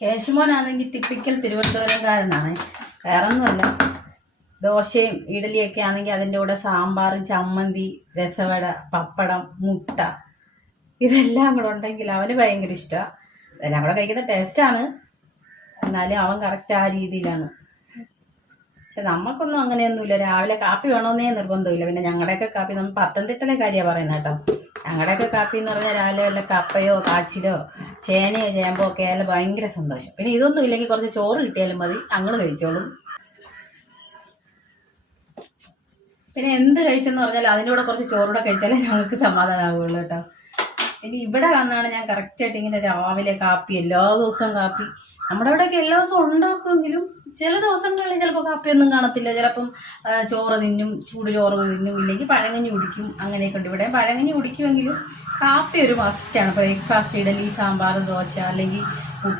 കേശുമോനാണെങ്കിൽ typical തിരുവനന്തപുരംകാരനാണ്. വേറൊന്നുമല്ല, ദോശയും ഇഡലിയൊക്കെ ആണെങ്കിൽ അതിൻ്റെ കൂടെ സാമ്പാർ, ചമ്മന്തി, രസവട, പപ്പടം, മുട്ട ഇതെല്ലാം കൂടെ ഉണ്ടെങ്കിൽ അവന് ഭയങ്കര ഇഷ്ടമാണ്. ഇതെല്ലാം കൂടെ കഴിക്കുന്ന ടേസ്റ്റാണ്. എന്നാലും അവൻ കറക്റ്റ് ആ രീതിയിലാണ്. പക്ഷെ നമുക്കൊന്നും അങ്ങനെയൊന്നുമില്ല. രാവിലെ കാപ്പി വേണമെന്നേ നിർബന്ധമില്ല. പിന്നെ ഞങ്ങളുടെയൊക്കെ കാപ്പി, നമ്മൾ പത്തനംതിട്ടയിലെ കാര്യമാണ് പറയുന്നത് കേട്ടോ. ഞങ്ങളുടെയൊക്കെ കാപ്പി എന്ന് പറഞ്ഞാൽ രാവിലെ വല്ല കപ്പയോ കാച്ചിലോ ചേനയോ ചേമ്പോ ഒക്കെ ആയാലും ഭയങ്കര സന്തോഷം. പിന്നെ ഇതൊന്നും ഇല്ലെങ്കിൽ കുറച്ച് ചോറ് കിട്ടിയാലും മതി, ഞങ്ങൾ കഴിച്ചോളും. പിന്നെ എന്ത് കഴിച്ചെന്ന് പറഞ്ഞാൽ അതിൻ്റെ കൂടെ കുറച്ച് ചോറൂടെ കഴിച്ചാലേ ഞങ്ങൾക്ക് സമാധാനമാവുള്ളൂ കേട്ടോ. ഇനി ഇവിടെ വന്നാണ് ഞാൻ കറക്റ്റായിട്ട് ഇങ്ങനെ രാവിലെ കാപ്പി, എല്ലാ ദിവസവും കാപ്പി. നമ്മുടെ അവിടെയൊക്കെ എല്ലാ ദിവസവും ഉണ്ടാക്കുമെങ്കിലും ചില ദിവസങ്ങളിൽ ചിലപ്പോൾ കാപ്പിയൊന്നും കാണത്തില്ല. ചിലപ്പം ചോറ് തിന്നും, ചൂട് ചോറ് തിന്നും, ഇല്ലെങ്കിൽ പഴങ്കഞ്ഞി കുടിക്കും. അങ്ങനെയൊക്കെ ഉണ്ട്. ഇവിടെ പഴങ്കഞ്ഞി കുടിക്കുമെങ്കിലും കാപ്പി ഒരു മസ്റ്റാണ്. ബ്രേക്ക്ഫാസ്റ്റ് ഇഡലി, സാമ്പാർ, ദോശ അല്ലെങ്കിൽ